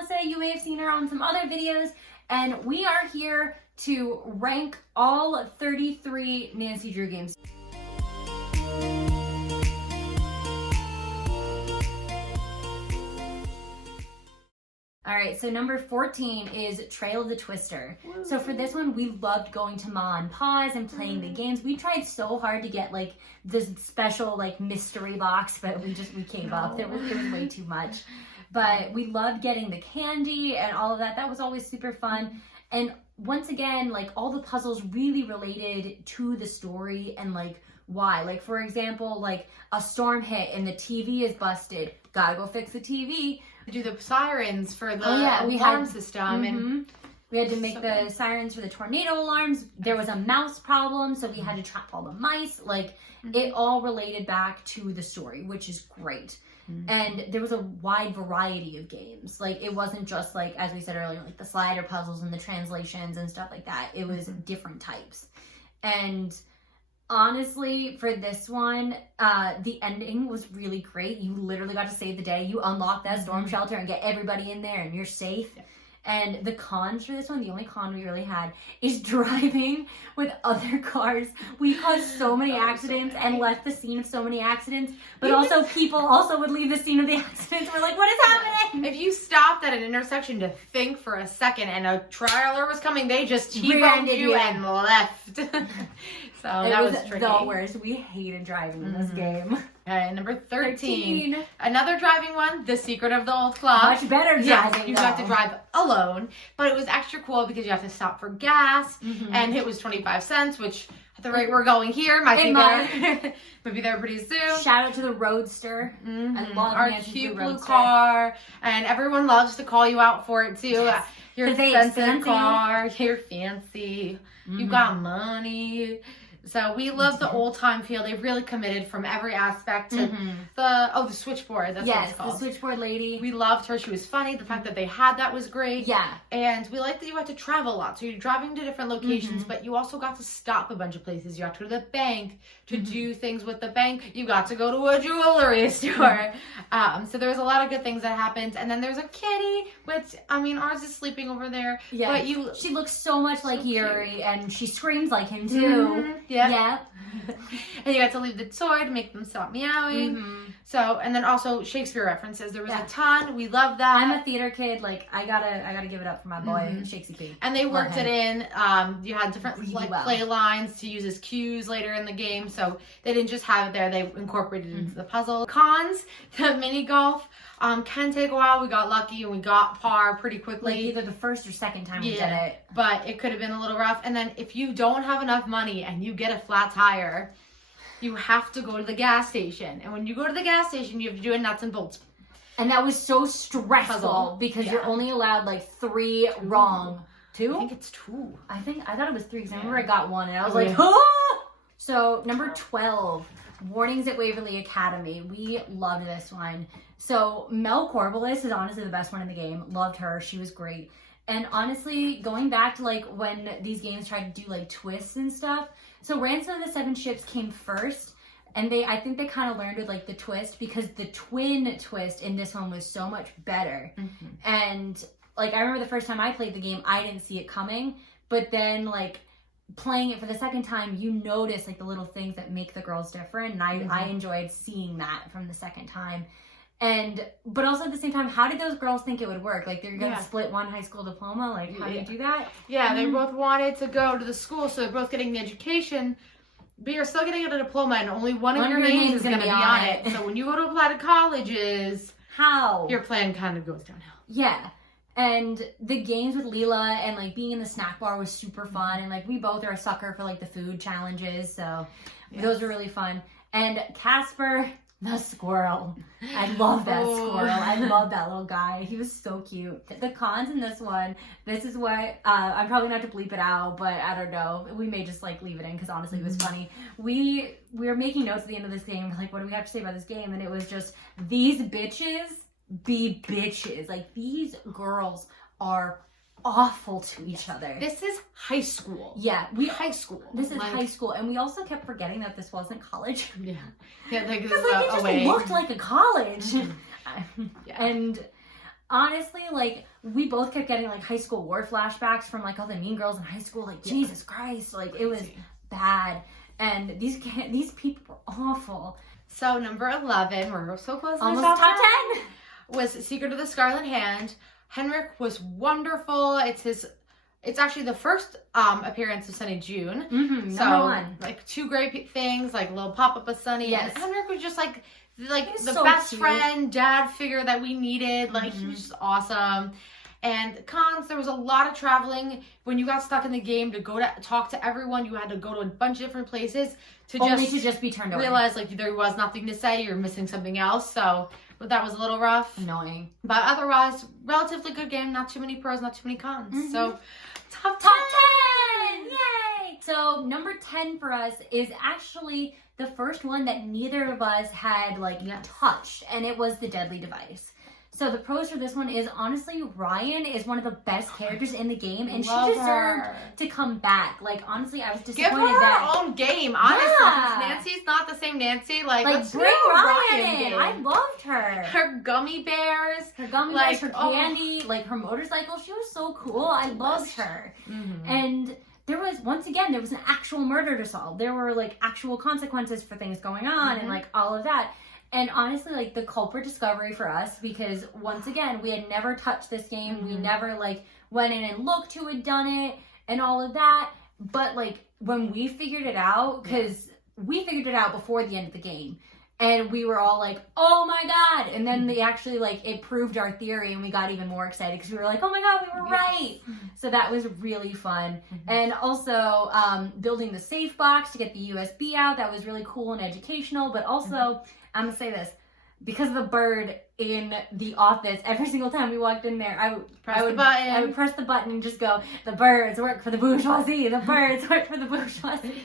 Melissa. You may have seen her on some other videos, and we are here to rank all 33 Nancy Drew games. All right, so number 14 is Trail of the Twister. Woo. So for this one, we loved going to Ma and Pa's and playing the games. We tried so hard to get like this special like mystery box, but we gave up. It was way too much. But we loved getting the candy and all of that. That was always super fun. And once again, like all the puzzles really related to the story and like why. Like for example, like a storm hit and the TV is busted. Gotta go fix the TV. Do the sirens for the alarm system, and we had to make the sirens for the tornado alarms. There was a mouse problem, so we had to trap all the mice. Like it all related back to the story, which is great. And there was a wide variety of games. Like it wasn't just like, as we said earlier, like the slider puzzles and the translations and stuff like that. It was different types. And honestly, for this one, the ending was really great. You literally got to save the day. You unlock that storm shelter and get everybody in there and you're safe. Yeah. And the cons for this one, the only con we really had is driving with other cars. We caused so many accidents and left the scene of so many accidents, but also people also would leave the scene of the accidents. We're like, what is happening? If you stopped at an intersection to think for a second and a trailer was coming, they just T-boned you and left. So that was tricky. The worst. We hated driving in this game. Okay, number 13. Another driving one, The Secret of the Old Clock. Much better driving, you have to drive alone, but it was extra cool because you have to stop for gas, and it was 25 cents, which at the rate we're going here might be there pretty soon. Shout out to the Roadster. I love our cute blue car, and everyone loves to call you out for it too. Yes. You're expensive car, you're fancy, you got money. So we love the old time feel. They've really committed from every aspect to the switchboard. That's what it's called. The switchboard lady. We loved her. She was funny. The fact that they had that was great. Yeah. And we like that you had to travel a lot. So you're driving to different locations, but you also got to stop a bunch of places. You got to go to the bank to do things with the bank. You got to go to a jewelry store. So there was a lot of good things that happened. And then there's a kitty, which, I mean, ours is sleeping over there. Yeah. But she looks so much like Yuri, and she screams like him too. Yeah. And you got to leave the toy to make them stop meowing. So, and then also Shakespeare references. There was a ton. We love that. I'm a theater kid. Like I gotta give it up for my boy Shakespeare. And they worked it in. You had different play lines to use as cues later in the game. So they didn't just have it there. They incorporated it into the puzzle. Cons, the mini golf can take a while. We got lucky and we got par pretty quickly. Like either the first or second time we did it. But it could have been a little rough. And then if you don't have enough money and you get a flat tire, you have to go to the gas station. And when you go to the gas station, you have to do a nuts and bolts. And that was so stressful because you're only allowed like 3 wrong. 2? I think it's 2. I thought it was 3 because I remember I got 1 and I was like, ah! So number 12, Warnings at Waverly Academy. We loved this one. So Mel Corbelis is honestly the best one in the game. Loved her. She was great. And honestly, going back to like when these games tried to do like twists and stuff. So Ransom of the 7 Ships came first. And I think they kind of learned with like the twist because the twin twist in this one was so much better. And like I remember the first time I played the game, I didn't see it coming. But then like playing it for the second time, you notice like the little things that make the girls different. And I enjoyed seeing that from the second time. But also at the same time, how did those girls think it would work? Like they're going to split one high school diploma? Like how do you do that? Yeah, they both wanted to go to the school, so they're both getting the education, but you're still getting a diploma and only one of your names is going to be on it. So when you go to apply to colleges, your plan kind of goes downhill. Yeah. And the games with Leela and like being in the snack bar was super fun. And like we both are a sucker for like the food challenges. So those were really fun. And Casper, the squirrel. I love that squirrel. I love that little guy. He was so cute. The cons in this one, this is what, I'm probably not to bleep it out, but I don't know. We may just like leave it in because honestly it was funny. We were making notes at the end of this game, like what do we have to say about this game? And it was just, these bitches be bitches. Like these girls are awful to each other. This is high school. Yeah, high school. This is high school, and we also kept forgetting that this wasn't college. Yeah, like, because like it just looked like a college. And honestly, like, we both kept getting, like, high school war flashbacks from, like, all the mean girls in high school. Like, Jesus Christ. Like, it was bad. And these people were awful. So, number 11, we're so close to Almost the top 10. Was Secret of the Scarlet Hand. Henrik was wonderful. It's actually the first appearance of Sunny June. Mm-hmm, so, number 1. like, 2 great things, like, a little pop-up of Sunny. Yes. And Henrik was just, like the so best cute. friend, dad figure that we needed. Like, he was just awesome. And cons, there was a lot of traveling. When you got stuck in the game to go to talk to everyone, you had to go to a bunch of different places to just be turned away. Realize, like, there was nothing to say. You're missing something else. So, but that was a little rough. Annoying. But otherwise, relatively good game. Not too many pros, not too many cons. Mm-hmm. So, top 10! Yay! So, number 10 for us is actually the first one that neither of us had, like, touched. And it was the Deadly Device. So the pros for this one is, honestly, Ryan is one of the best characters in the game, and she deserved to come back. Like, honestly, I was disappointed Give her that her own game, honestly. Yeah. Nancy's not the same Nancy. Like bring do a Ryan in. game. I loved her. Her gummy bears. Her gummy bears, her candy, like, her motorcycle. She was so cool. I loved her. Mm-hmm. And there was an actual murder to solve. There were, like, actual consequences for things going on and, like, all of that. And honestly, like, the culprit discovery for us, because once again, we had never touched this game. Mm-hmm. We never, like, went in and looked who had done it and all of that. But, like, when we figured it out, because we figured it out before the end of the game, and we were all like, oh my God. And then they actually, like, it proved our theory, and we got even more excited because we were like, oh my God, we were right. So that was really fun. And also building the safe box to get the USB out, that was really cool and educational. But also, I'm going to say this, because of the bird in the office, every single time we walked in there, I would press the button and just go, the birds work for the bourgeoisie, the birds work for the bourgeoisie.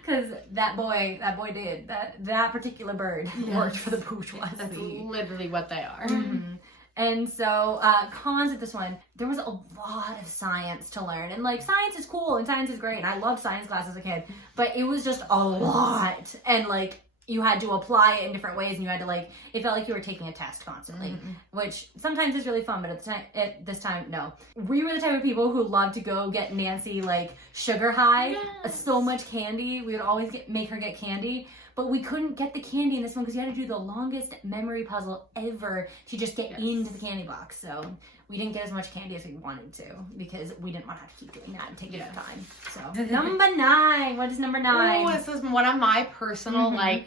Because that boy did. That particular bird worked for the bourgeoisie. That's literally what they are. Mm-hmm. And so, cons of this one, there was a lot of science to learn. And, like, science is cool and science is great. And I loved science class as a kid. But it was just a lot. And, like, you had to apply it in different ways, and you had to, like, it felt like you were taking a test constantly, which sometimes is really fun, but at this time, no. We were the type of people who loved to go get Nancy, like, sugar high, so much candy. We would always make her get candy, but we couldn't get the candy in this one because you had to do the longest memory puzzle ever to just get into the candy box. So we didn't get as much candy as we wanted to because we didn't want to have to keep doing that and take time. So number 9. What is number 9? Oh, this is one of my personal, like,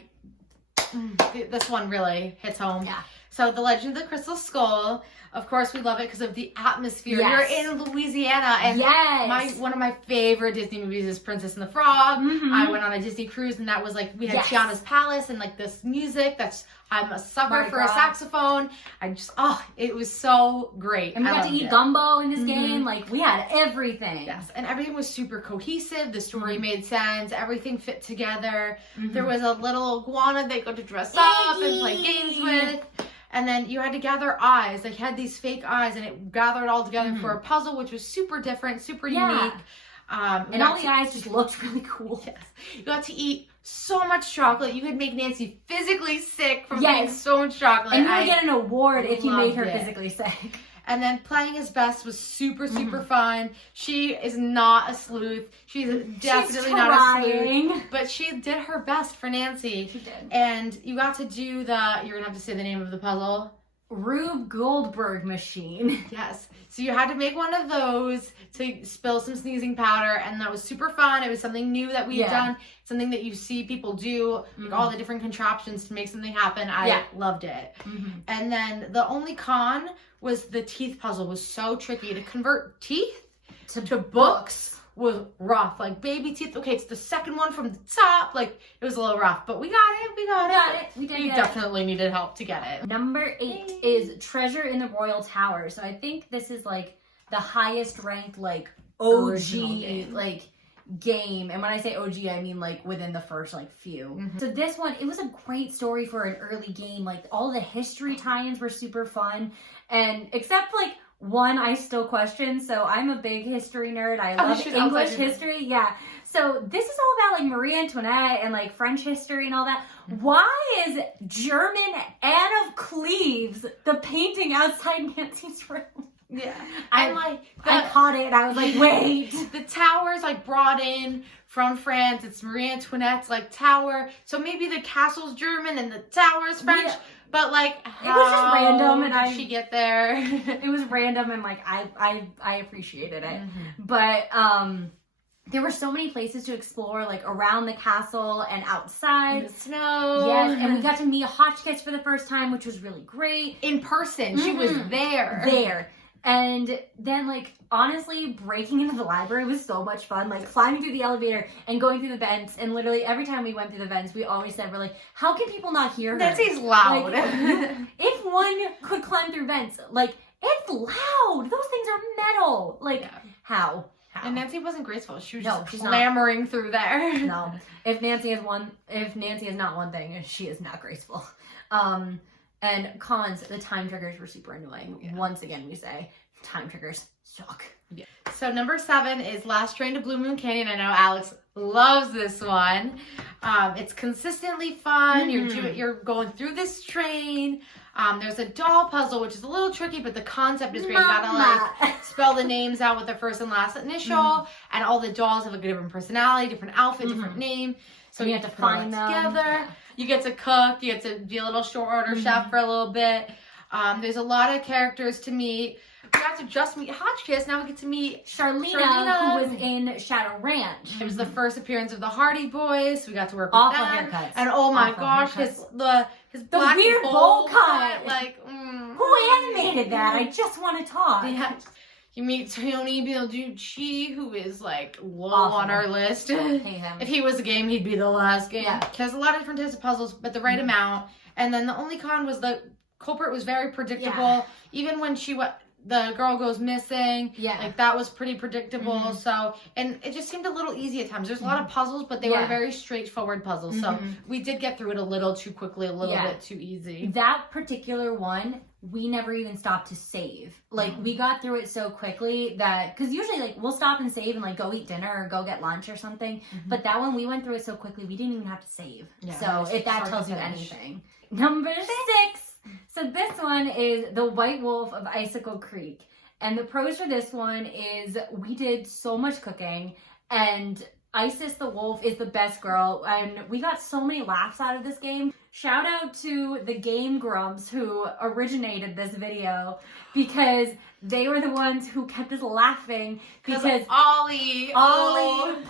this one really hits home. Yeah. So The Legend of the Crystal Skull, of course we love it because of the atmosphere. You're in Louisiana, and one of my favorite Disney movies is Princess and the Frog. I went on a Disney cruise, and that was like, we had Tiana's Palace and, like, this music I'm a sucker for a saxophone. It was so great. And we got to eat gumbo in this game. Like, we had everything. Yes, and everything was super cohesive. The story made sense. Everything fit together. There was a little iguana they got to dress up and play games with. And then you had to gather eyes. Like, you had these fake eyes, and it gathered all together for a puzzle, which was super different, super unique. And all the eyes just looked really cool. Yes. You got to eat so much chocolate. You could make Nancy physically sick from eating so much chocolate. And you would get an award if you made her physically sick. And then playing as Bess was super, super fun. She is not a sleuth. She's definitely not a sleuth. But she did her best for Nancy. She did. And you got to do you're going to have to say the name of the puzzle. Rube Goldberg machine. Yes. So you had to make one of those to spill some sneezing powder, and that was super fun. It was something new that we had done, something that you see people do, like all the different contraptions to make something happen. I loved it. And then the only con was the teeth puzzle was so tricky. To convert teeth to books was rough. Like, baby teeth. Okay, it's the second one from the top. Like, it was a little rough, but we got it. We got it. We did. You definitely needed help to get it. Number 8 is Treasure in the Royal Tower. So I think this is, like, the highest ranked, like, OG game. And when I say OG, I mean, like, within the first, like, few. So this one, it was a great story for an early game. Like, all the history tie-ins were super fun. And except, like, one I still question. So I'm a big history nerd. I love English history. Yeah. So this is all about, like, Marie Antoinette and, like, French history and all that. Why is German Anne of Cleves the painting outside Nancy's room. Yeah. I caught it and I was like, wait. The tower's like brought in from France. It's Marie Antoinette's like tower. So maybe the castle's German and the tower's French. Yeah. But like, it was just random, and did she get there? It was random, and like I appreciated it. But there were so many places to explore, like around the castle and outside. In the snow. Yes, and we got to meet Hotchkiss for the first time, which was really great. In person, she was there. There. And then, like, honestly, breaking into the library was so much fun. Like, climbing through the elevator and going through the vents. And literally, every time we went through the vents, we always said, we're like, how can people not hear her? Nancy's loud. Like, if one could climb through vents, like, it's loud. Those things are metal. Like, how? And Nancy wasn't graceful. She was just clamoring through there. No. If Nancy is not one thing, she is not graceful. And cons, the time triggers were super annoying. Yeah. Once again, we say time triggers suck. Yeah. So number 7 is Last Train to Blue Moon Canyon. I know Alex loves this one. It's consistently fun. You're going through this train. There's a doll puzzle, which is a little tricky, but the concept is great. You gotta like spell the names out with the first and last initial, and all the dolls have a different personality, different outfit, different name. So you have to find them together. Yeah. You get to cook. You get to be a little short order chef for a little bit. There's a lot of characters to meet. We got to just meet Hotchkiss. Now we get to meet Charlena, who was in Shadow Ranch. It was the first appearance of the Hardy Boys. We got to work with awful them. Haircuts. And oh my gosh, his the weird bowl cut. Like, who animated that? I just want to talk. Yeah. You meet Tony Bellucci, who is like low on our list. If he was a game, he'd be the last game. Yeah. He has a lot of different types of puzzles, but the right amount. And then the only con was the culprit was very predictable. Yeah. Even when the girl goes missing. Yeah. Like that was pretty predictable. So, and it just seemed a little easy at times. There's a lot of puzzles, but they were very straightforward puzzles. So we did get through it a little too quickly, a little bit too easy. That particular one, we never even stopped to save. Like we got through it so quickly that, because usually like we'll stop and save and like go eat dinner or go get lunch or something. But that one, we went through it so quickly, we didn't even have to save. Yeah, so if that tells you anything. Number 6. So this one is The White Wolf of Icicle Creek. And the pros for this one is we did so much cooking, and Isis the wolf is the best girl, and we got so many laughs out of this game. Shout out to the Game Grumps who originated this video, because they were the ones who kept us laughing because Ollie,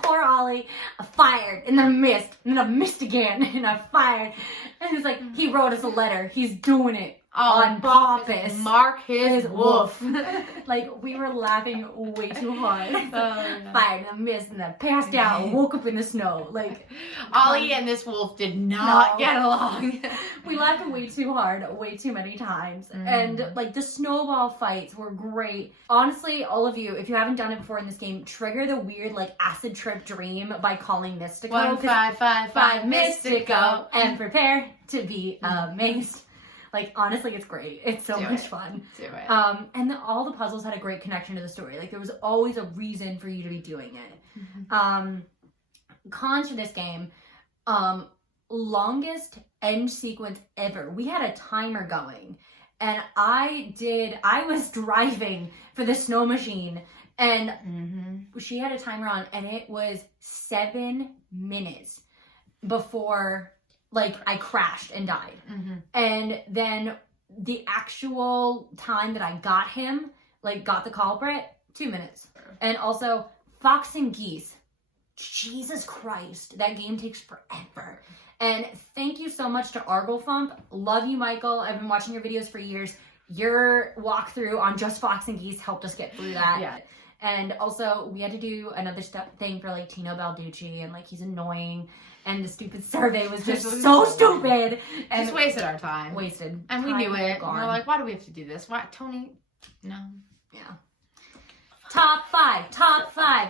poor Ollie, fired in the mist, and I missed again, and I fired. And it's like, he wrote us a letter. He's doing it on purpose. Mark his wolf. Like, we were laughing way too hard. Fired in the mist, and then passed out and woke up in the snow. Like, Ollie and this wolf did not get along. We laughed way too hard, way too many times. And, like, the snowball fights were great. Honestly, all of you, if you haven't done it before in this game, trigger the weird, like, acid trip dream by calling Mystico. 1555 Mystico. And prepare to be amazed. Like, honestly, it's great. It's so much fun. Do it. And all the puzzles had a great connection to the story. Like, there was always a reason for you to be doing it. Cons for this game, longest end sequence ever. We had a timer going, and I was driving for the snow machine, and she had a timer on, and it was 7 minutes before, like, I crashed and died. And then the actual time that I got him, like, got the culprit, 2 minutes. And also, Fox and Geese. Jesus Christ, that game takes forever. And thank you so much to Arglethump. Love you, Michael. I've been watching your videos for years. Your walkthrough on just Fox and Geese helped us get through that. Yeah. And also, we had to do another thing for, like, Tino Balducci, and, like, he's annoying. And the stupid survey was just so stupid. And just wasted our time. Wasted. And we knew it. We were like, why do we have to do this? Why, Tony? No. Yeah. Top 5.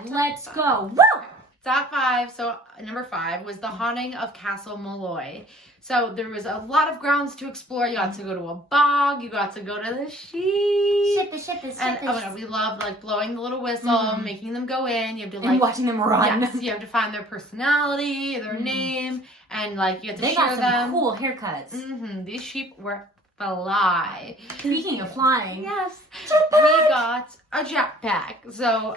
Let's go. Woo! Top 5. So number 5 was The Haunting of Castle Malloy. So there was a lot of grounds to explore. You got to go to a bog. You got to go to the sheep. And oh my God, we loved, like, blowing the little whistle, making them go in. You have to, like, and watching them run. Yes, you have to find their personality, their name, and, like, you have to share them. They got some cool haircuts. These sheep were fly. Speaking of flying. Yes. We got a jetpack. So,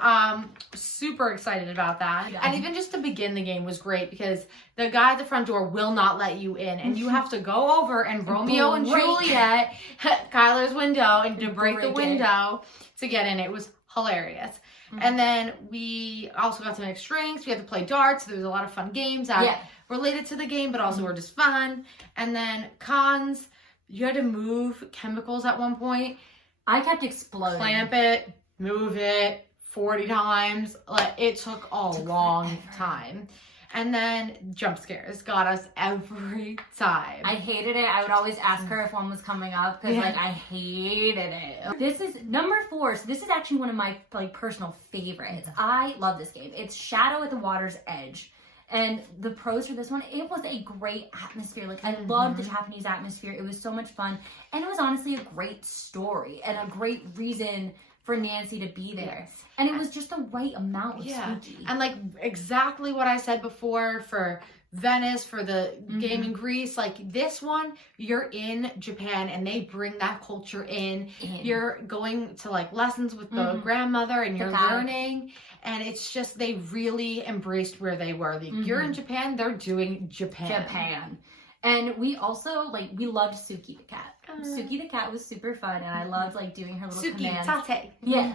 super excited about that. Yeah. And even just to begin the game was great because the guy at the front door will not let you in. And you have to go over and Romeo and Juliet Kyler's window and to break the window to get in. It was hilarious. And then we also got to mix drinks. We had to play darts. There was a lot of fun games that related to the game, but also were just fun. And then cons, you had to move chemicals at one point. I kept exploding. Clamp it, move it 40 times. Like, it took a long time. And then jump scares got us every time. I hated it. I would always ask her if one was coming up because like I hated it. This is number 4. So this is actually one of my like personal favorites. I love this game. It's Shadow at the Water's Edge. And the pros for this one, it was a great atmosphere. Like, I loved the Japanese atmosphere. It was so much fun. And it was honestly a great story and a great reason for Nancy to be there. Yes. And it was just the right amount of spooky. And like exactly what I said before for Venice, for the game in Greece, like this one, you're in Japan and they bring that culture in. You're going to like lessons with the grandmother and you're learning. And it's just, they really embraced where they were. Like, you're in Japan, they're doing Japan. And we also, like, we loved Suki the cat. Suki the cat was super fun, and I loved, like, doing her little commands. Tate. Yeah.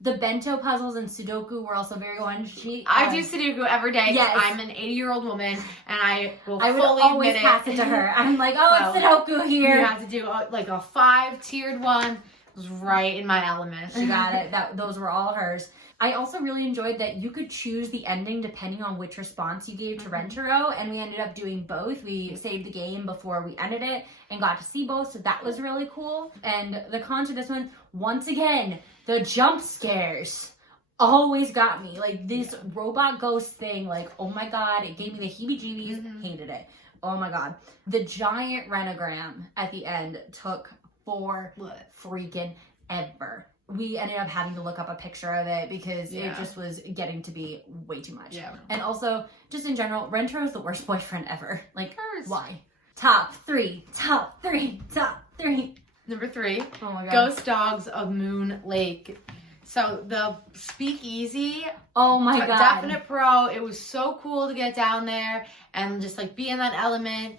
The bento puzzles and Sudoku were also very fun. I do Sudoku every day. Yes. I'm an 80-year-old woman, and I would always pass it to her. I'm like, it's Sudoku here. You have to do, like, a 5-tiered one. It was right in my element. She got it. Those were all hers. I also really enjoyed that you could choose the ending depending on which response you gave to Rentaro, and we ended up doing both. We saved the game before we ended it and got to see both, so that was really cool. And the con to this one, once again, the jump scares always got me. Like, this robot ghost thing, like, oh my god, it gave me the heebie-jeebies. Hated it. Oh my god. The giant renogram at the end took freaking ever. We ended up having to look up a picture of it because it just was getting to be way too much. Yeah. And also, just in general, Rentaro is the worst boyfriend ever. Like, why? Top three. Number 3, oh my god. Ghost Dogs of Moon Lake. So the speakeasy, oh my god, definite pro. It was so cool to get down there and just like be in that element.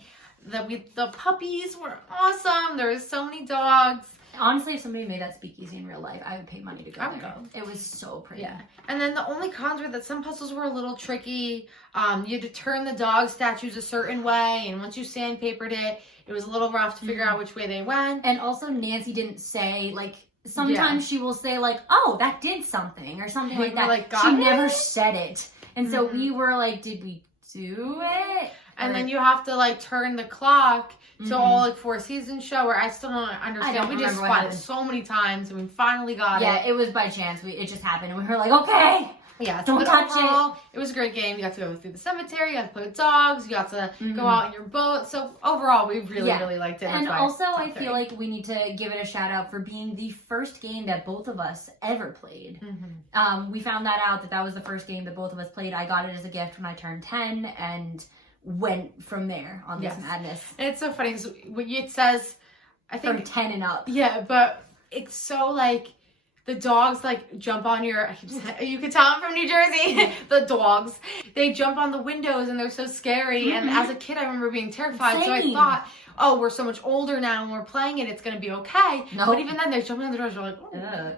The puppies were awesome. There was so many dogs. Honestly, if somebody made that speakeasy in real life, I would pay money to go I would there. go. It was so pretty. Yeah. And then the only cons were that some puzzles were a little tricky. You had to turn the dog statues a certain way, and once you sandpapered it, it was a little rough to figure out which way they went. And also, Nancy didn't say, like, sometimes she will say, like, oh, that did something, or something like that. Like, she never said it. And so we were like, did we do it? And then you have to, like, turn the clock to all, like, 4 seasons show, where I still don't understand. We just fought it so many times, and we finally got it. Yeah, it was by chance. It just happened, and we were like, okay. Yeah, don't touch it. It was a great game. You got to go through the cemetery, you got to play with dogs, you got to go out in your boat. So overall, we really liked it. And also, I feel like we need to give it a shout out for being the first game that both of us ever played. We found that out that was the first game that both of us played. I got it as a gift when I turned 10 and went from there on this madness. And it's so funny because it says, I think, from 10 and up. Yeah, but it's so like, the dogs, like, jump on your, you can tell I'm from New Jersey, the dogs, they jump on the windows and they're so scary. And as a kid, I remember being terrified. So I thought, oh, we're so much older now and we're playing it, it's going to be okay. No. But even then, they're jumping on the doors, you're like, oh.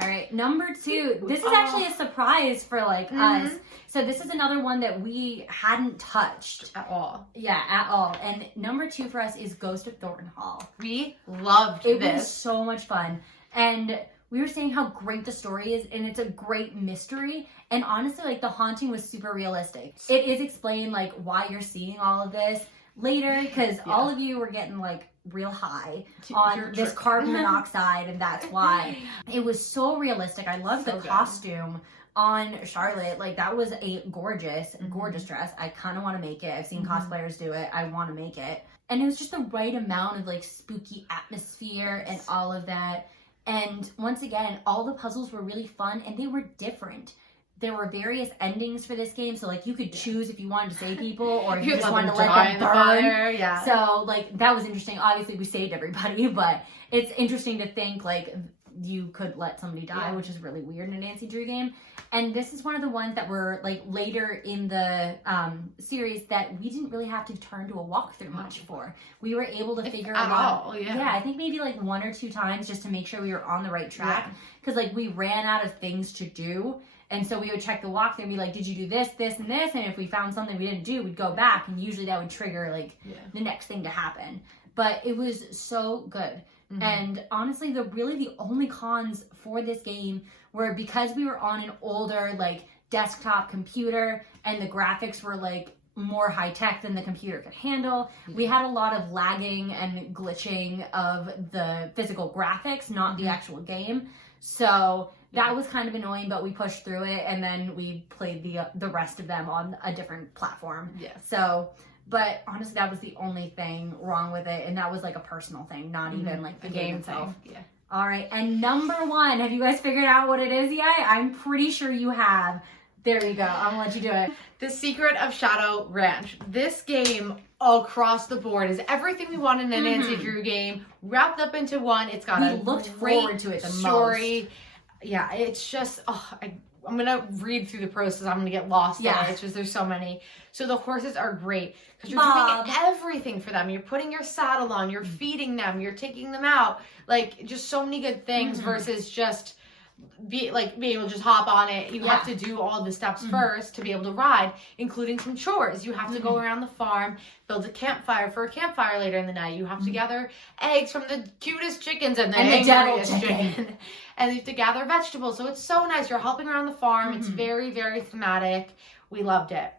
All right, number 2. This is actually a surprise for, like, us. So this is another one that we hadn't touched. At all. Yeah, at all. And number 2 for us is Ghost of Thornton Hall. We loved this. It was so much fun. And we were saying how great the story is, and it's a great mystery. And honestly, like, the haunting was super realistic. It is explained, like, why you're seeing all of this later, because all of you were getting, like, real high on this carbon monoxide, and that's why. It was so realistic. I loved the costume on Charlotte. Like, that was a gorgeous dress. I kind of want to make it. I've seen cosplayers do it. I want to make it. And it was just the right amount of, like, spooky atmosphere and all of that. And once again, all the puzzles were really fun and they were different. there were various endings for this game, so like you could choose if you wanted to save people or if you You just let wanted them to let die them in the burn. fire, yeah. So like that was interesting. Obviously we saved everybody, but it's interesting to think like you could let somebody die, which is really weird in a Nancy Drew game. And this is one of the ones that were like later in the series that we didn't really have to turn to a walkthrough much for. We were able to figure a lot. Yeah, I think maybe like 1 or 2 times just to make sure we were on the right track. Because like we ran out of things to do. And so we would check the walkthrough and be like, did you do this, this, and this? And if we found something we didn't do, we'd go back. And usually that would trigger like the next thing to happen. But it was so good. And honestly, the only cons for this game were because we were on an older like desktop computer and the graphics were like more high tech than the computer could handle. We had a lot of lagging and glitching of the physical graphics, not the actual game. So that was kind of annoying, but we pushed through it and then we played the rest of them on a different platform. So, but honestly, that was the only thing wrong with it, and that was like a personal thing, not even like the game itself. All right, and number 1, have you guys figured out what it is yet? I'm pretty sure you have. There you go. I'm gonna let you do it. The Secret of Shadow Ranch. This game across the board is everything we want in a Nancy Drew game wrapped up into one. It's got forward to it the story. Most. Yeah, it's just I'm gonna read through the process. I'm gonna get lost in it. It's just there's so many. So the horses are great because you're doing everything for them. You're putting your saddle on. You're feeding them. You're taking them out. Like just so many good things versus just being able to just hop on it. You have to do all the steps first to be able to ride, including some chores. You have to go around the farm, build a campfire for a campfire later in the night. You have to gather eggs from the cutest chickens and the angriest chicken. And you have to gather vegetables. So it's so nice. You're helping around the farm. It's very, very thematic. We loved it.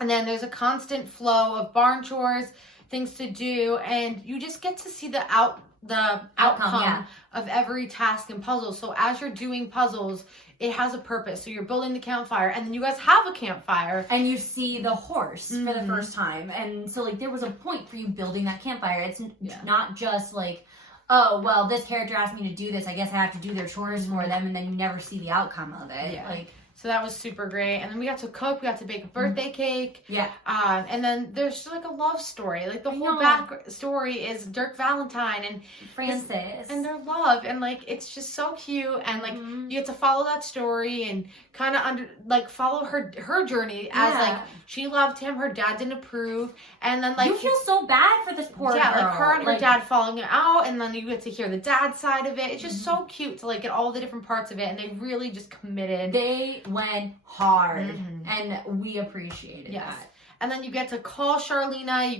And then there's a constant flow of barn chores, things to do, and you just get to see the outcome of every task and puzzle. So as you're doing puzzles, it has a purpose. So you're building the campfire, and then you guys have a campfire. And you see the horse for the first time. And so like there was a point for you building that campfire. It's not just like, oh, well, this character asked me to do this, I guess I have to do their chores for them, and then you never see the outcome of it. Like, so that was super great. And then we got to cook. We got to bake a birthday cake. And then there's just like a love story. Like the whole back story is Dirk Valentine and Francis and their love. And like it's just so cute. And like you get to follow that story and kind of follow her journey as like she loved him. Her dad didn't approve. And then like you feel so bad for this poor girl. Like her and her dad falling out. And then you get to hear the dad's side of it. It's just so cute to like get all the different parts of it. And they really just committed. They went hard and we appreciated that. And then you get to call Charlena, you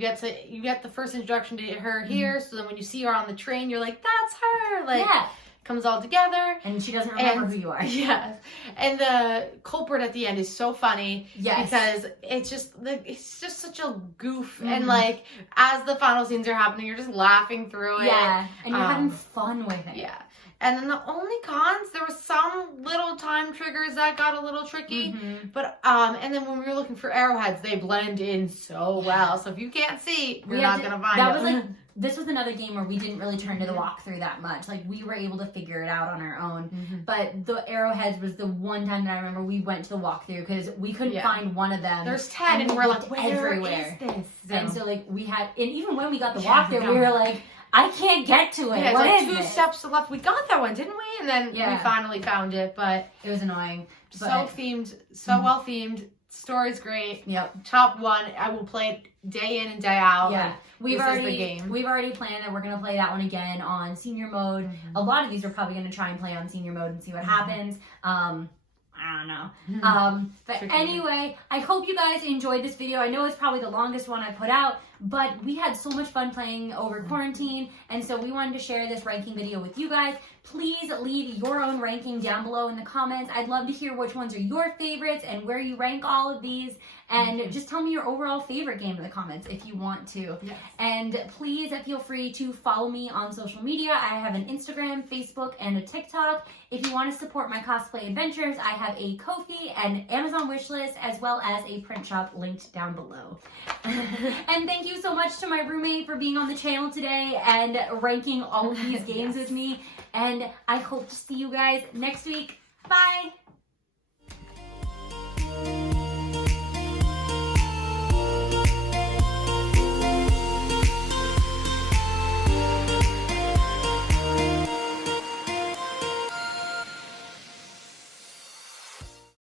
get the first introduction to her here, so then when you see her on the train you're like, that's her, like comes all together. And she doesn't remember who you are. And the culprit at the end is so funny because it's just such a goof and like as the final scenes are happening you're just laughing through it. And you're having fun with it. And then the only cons, there were some little time triggers that got a little tricky. But, and then when we were looking for arrowheads, they blend in so well. So if you can't see, you're not going to find them. That was like, this was another game where we didn't really turn to the walkthrough that much. Like, we were able to figure it out on our own. But the arrowheads was the one time that I remember we went to the walkthrough because we couldn't find one of them. There's 10 and we're like, where is this? And so, like, we had, and even when we got the walkthrough, we were like, I can't get to it. What is like 2 steps left. We got that one, didn't we? And then we finally found it, but it was annoying. So themed, so well themed. Story's great. Top 1. I will play it day in and day out. We've already planned that we're gonna play that one again on senior mode. A lot of these are probably gonna try and play on senior mode and see what happens. I don't know. But anyway, I hope you guys enjoyed this video. I know it's probably the longest one I put out, but we had so much fun playing over quarantine, and so we wanted to share this ranking video with you guys. Please leave your own ranking down below in the comments. I'd love to hear which ones are your favorites and where you rank all of these. And just tell me your overall favorite game in the comments if you want to. And please feel free to follow me on social media. I have an Instagram, Facebook, and a TikTok. If you want to support my cosplay adventures, I have a Ko-fi and Amazon wishlist, as well as a print shop linked down below. And thank you so much to my roommate for being on the channel today and ranking all of these games with me. And I hope to see you guys next week. Bye!